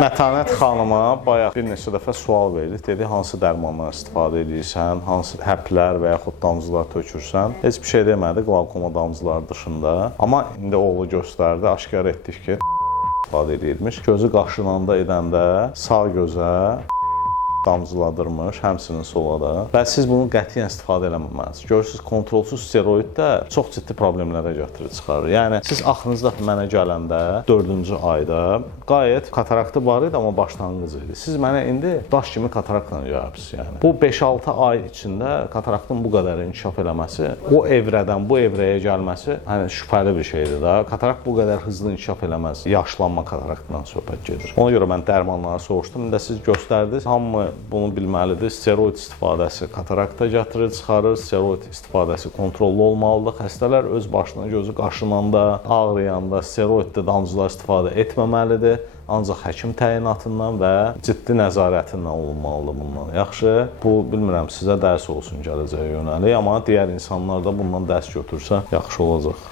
Mətanət xanıma bayaq bir neçə dəfə sual verdik. Dedi, hansı dərmanlar istifadə edirsən, hansı həblər və yaxud damcılar tökürsən. Heç bir şey demədi qlavkoma damcıları dışında. Amma indi oğlu göstərdi, aşkar etdik ki, istifadə edirmiş. Gözü qaşınanda edəndə sağ gözə damcıladırmış, həmçinin sola da. Və siz bunu qətiyyən istifadə eləməməlisiniz. Görürsünüz, kontrolsuz steroidlər çox ciddi problemlərə gətirir, çıxarır. Yəni, siz axırıncı dəfə mənə gələndə 4-cü ayda qayət kataraktı var idi, amma başlanğıc idi. Siz mənə indi daş kimi kataraktla gəlibsiniz. Yəni. Bu 5-6 ay içində kataraktın bu qədər inkişaf eləməsi, o evrədən bu evrəyə gəlməsi şübhəli bir şeydir da. Katarakt bu qədər hızlı inkişaf eləməz. Yaşlanma kataraktından söhbət gedir. Ona görə mən dərmanları soruşdum. İndi siz göstərdiniz. Hamı bunu bilməlidir. Steroid istifadəsi katarakta gətirir, çıxarır. Steroid istifadəsi kontrollu olmalıdır. Xəstələr öz başına gözü qaşınanda, ağrıyanda steroiddə damcılar istifadə etməməlidir. Ancaq həkim təyinatından və ciddi nəzarətindən olunmalıdır bundan. Yaxşı, bu bilmirəm sizə dərs olsun gələcəyə yönəlik, amma digər insanlar da bundan dərs götürsə yaxşı olacaq.